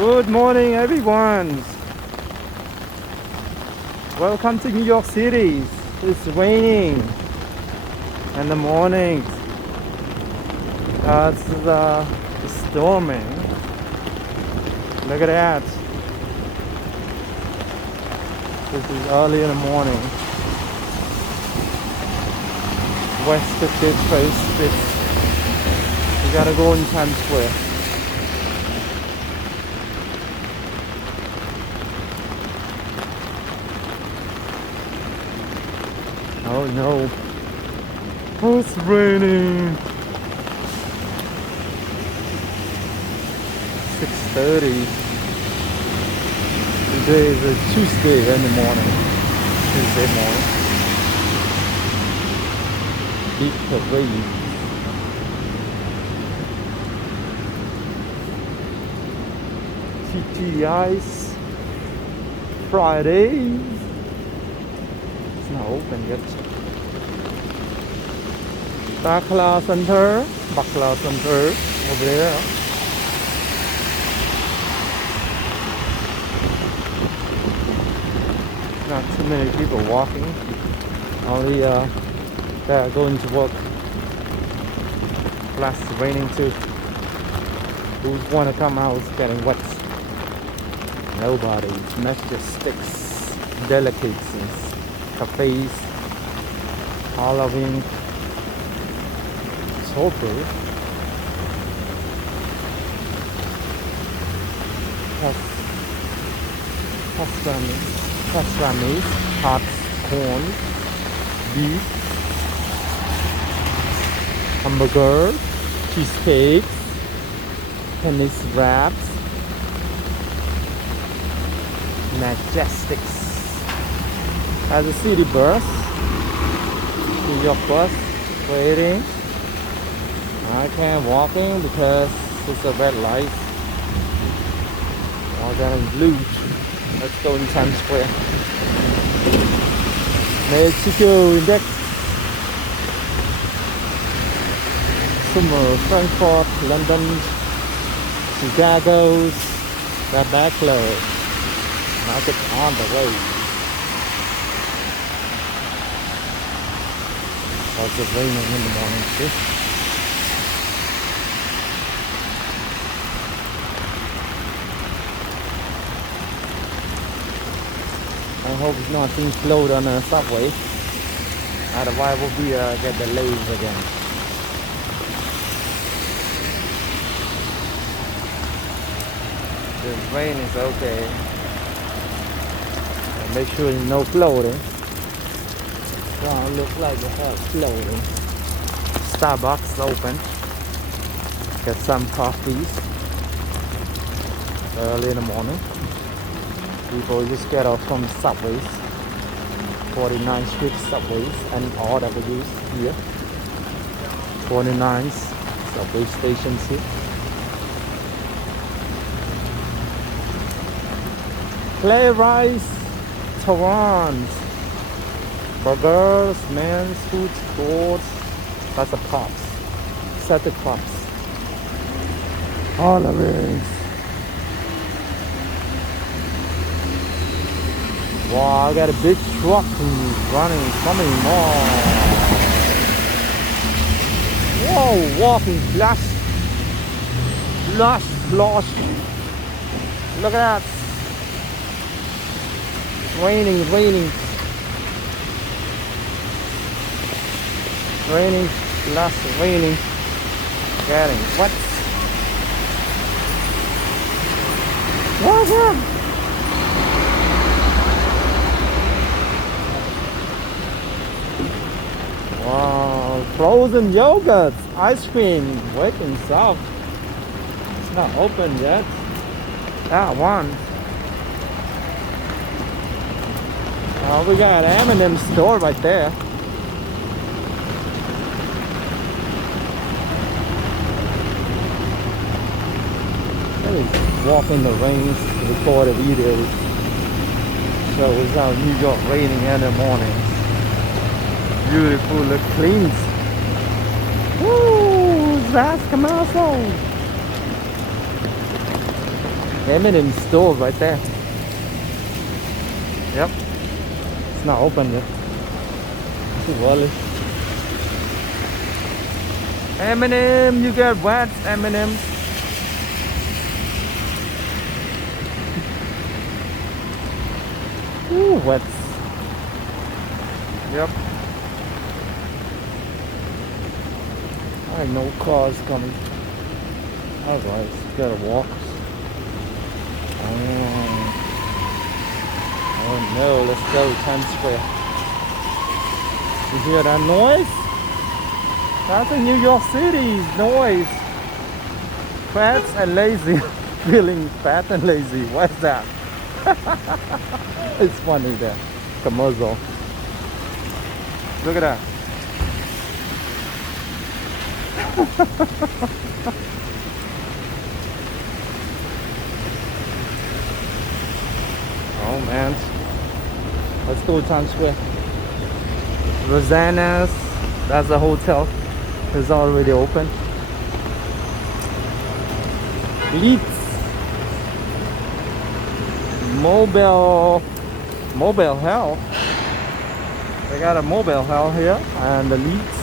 Good morning, everyone. Welcome to New York City. It's raining in the morning. It's storming. Look at that. This is early in the morning. West 50th Place. You gotta go in Times Square. Oh no. Oh, it's raining. 6:30. Today is a Tuesday in the morning. Tuesday morning. Deep parade. TTI's Fridays. It's not open yet. Backlash Center over there. Not too many people walking. Only they're going to work. Plus it's raining too. Who wanna come out is getting wet? Nobody. Majestics, delicacies, cafes, Halloween. So pretty. Pastrami, hot corn, beef, hamburger, cheesecakes, tennis wraps, Majestics. As a city bus, New York bus, waiting. I can't walk in because it's a red light. All that in blue. Let's go in Times Square. Mexico Index. Summer, Frankfurt, London, Chicago's. That back closed. Now it's on the way. Oh, it's raining in the morning too. I hope it's not being slowed on the subway. Otherwise we'll be get delays again. The rain is okay. And make sure there's no floating. Don't look like it has floating. Starbucks open. Get some coffees early in the morning. People just get off from subways, 49th Street subways and RWs here. 49th subway stations here. Playwrights, Torrance, burgers, men's food, sports, that's the pops, set the pops, all of it. Wow, I got a big truck running, coming more. Whoa, walking flush. Look at that. Raining. Raining. Getting wet. What's up? Wow, frozen yogurt, ice cream, waiting south. It's not open yet. That one. We got M&M store right there. Let me walk in the rain, record a video. So it's out New York raining in the morning. Beautiful, look clean. Woo, that's commercial. M&M store right there. Yep. It's not open yet. Too early. M&M, you get what? M&M. Ooh, wet. Yep. No cars coming. Alright, gotta walk. Oh no, let's go Times Square. You hear that noise? That's in New York City's noise. Fat and lazy. Feeling fat and lazy. What's that? It's funny there. Commercial. Look at that. Oh man. Let's go to Times Square. Rosanna's, that's the hotel. It's already open. Leeds. Mobile Health. They got a Mobile Health here and the Leeds.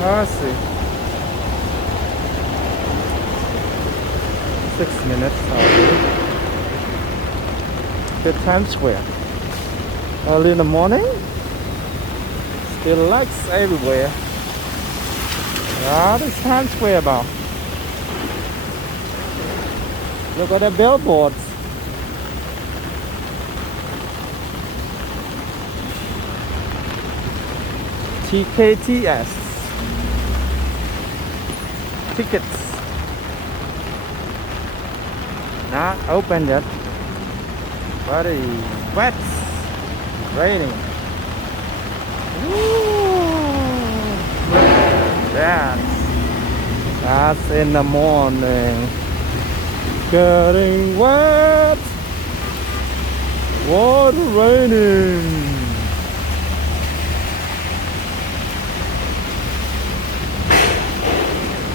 Let's see. 6 minutes already. Good Times Square. Early in the morning. Still lights everywhere. Ah, this Times Square about. Look at the billboards. TKTS. Tickets. Not open yet. But it's wet. It's raining. Ooh. That's in the morning. Getting wet. Water raining.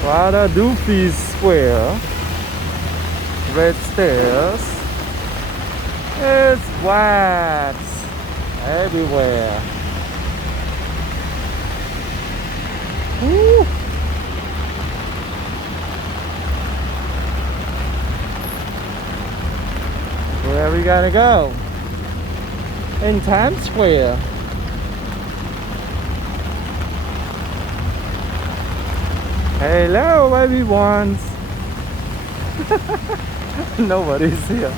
Philadelphia Square. Red stairs. It's wet everywhere. Woo. Where we gotta go? In Times Square. Hello everyone. Nobody's here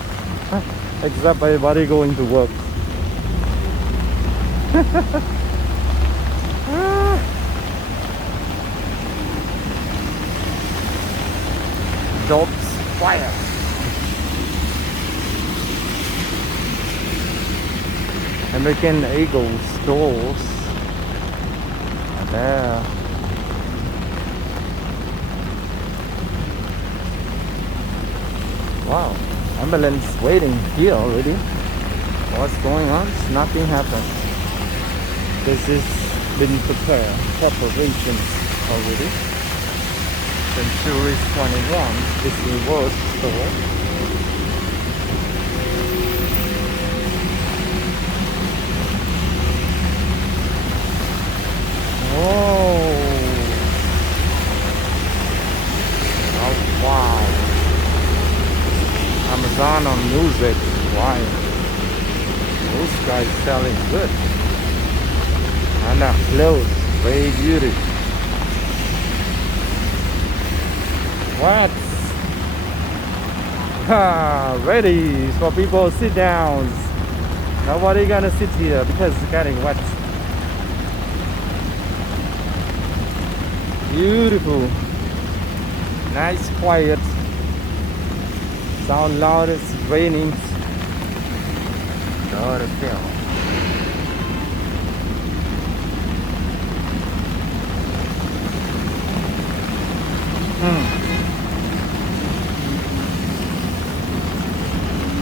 except everybody going to work. Jobs fire. American Eagle stores are there. Wow, ambulance waiting here already. What's going on? Nothing happened. This has been preparations already. Century 21 is the worst store. Oh wow. Amazon on music. Why? Those guys selling good. And our clothes, very beautiful. What? Ready for people to sit down. Nobody gonna sit here because it's getting wet. Beautiful. Nice, quiet. Sound loud, it's raining. Not a film.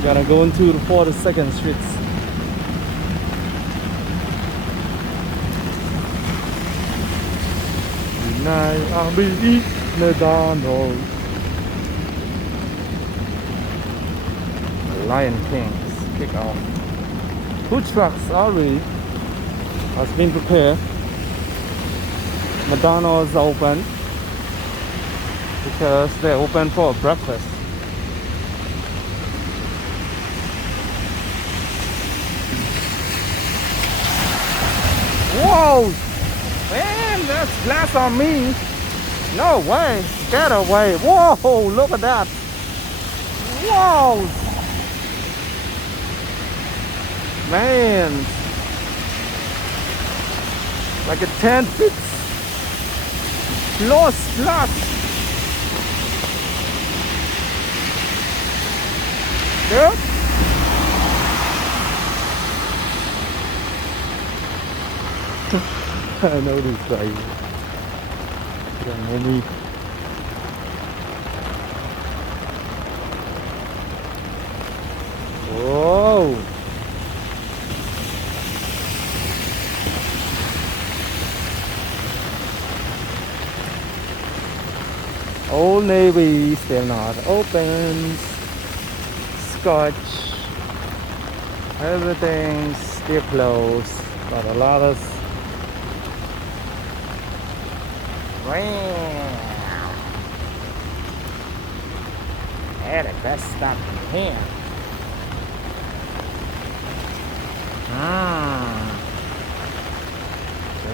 Gotta go into the 42nd Streets. Tonight I'll be eating McDonald's. Lion King's kick off. Food trucks already has been prepared. McDonald's open because they're open for breakfast. Whoa! Man, that's glass on me. No way. Get away. Whoa, look at that. Whoa. Man. Like a 10 feet. Lost flat. Good. I know this guy. You don't know me. Whoa! Old Navy still not open. Scotch. Everything's still closed. But a lot of yeah, the best stuff in here.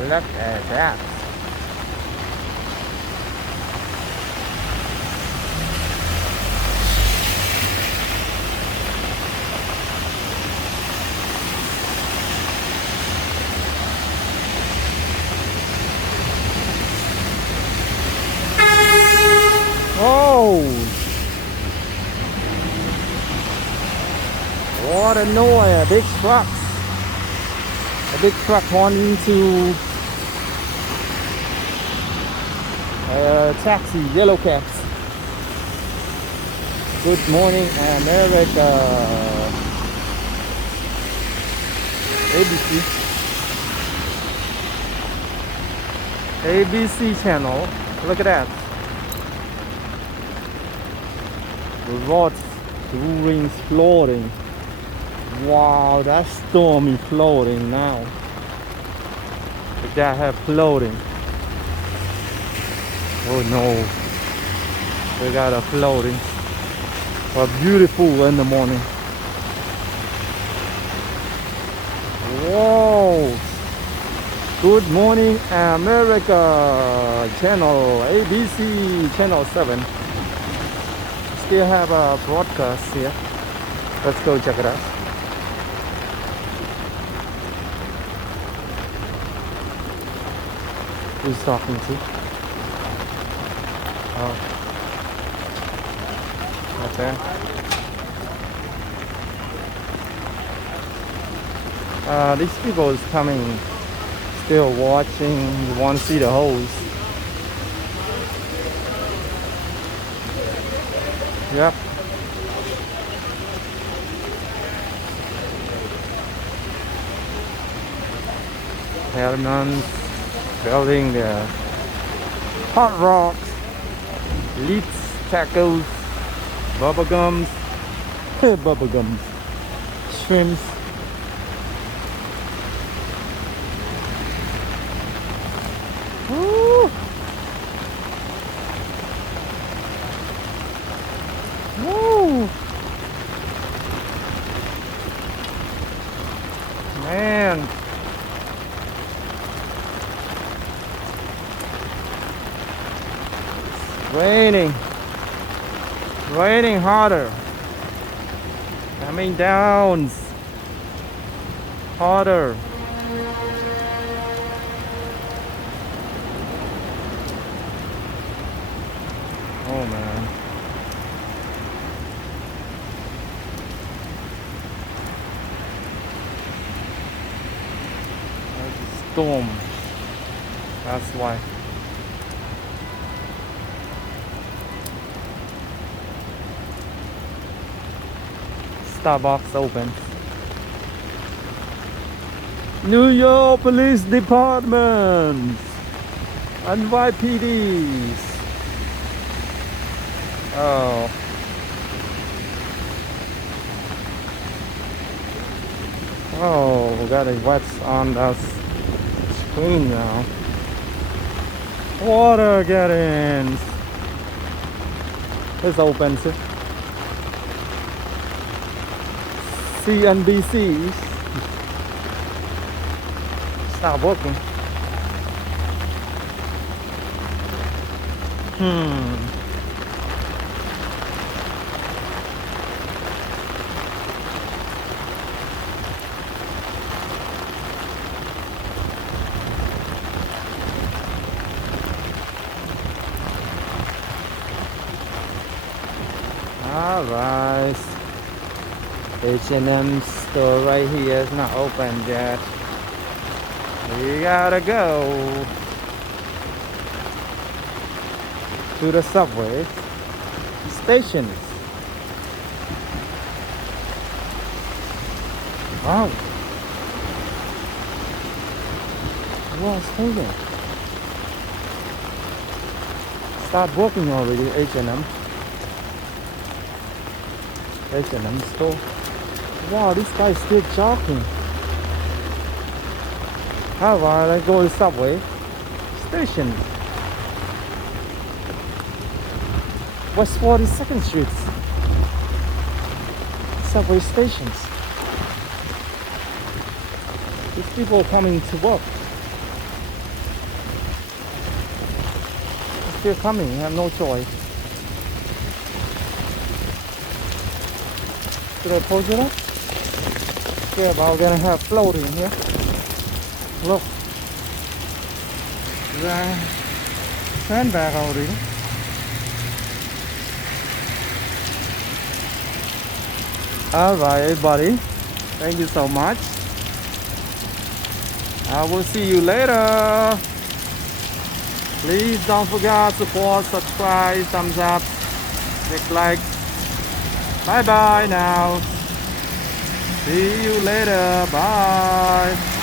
Look at that. Oh! What a noise! Big trucks. A big truck wanting to taxi yellow cabs. Good morning, America. ABC channel. Look at that. Rods, rings floating. Wow, that's stormy floating now. The guy have floating. Oh no, we got a floating. But beautiful in the morning. Whoa! Good morning, America channel, ABC channel 7. Still have a broadcast here. Let's go check it out. Who's talking to? Oh. Okay. These people is coming, still watching. You want to see the hose. Yep. Hellman's building the hot rocks, leads, tackles, bubblegums, bubblegums, shrimps. Woo! Woo! Man. Raining. Raining harder. Coming down. Harder. Oh man. There's a storm. That's why. Starbucks opens. New York Police Department, NYPDs. Oh. Oh, we got a what's on the screen now. Water gardens. It's open. CNBC. Stop working. Alright. H&M store right here is not open yet. We gotta go to the subway stations. Wow. What's here? Start working already, H&M. H&M store. Wow, this guy's still jogging. Alright, let's go to subway station. West 42nd Street. Subway stations. These people coming to work. They're coming, I have no choice. Should I pose it up? Yeah, but we're gonna have floating here. Look. The sandbag already. Alright, everybody. Thank you so much. I will see you later. Please don't forget to support, subscribe, thumbs up, click like. Bye bye now. See you later. Bye.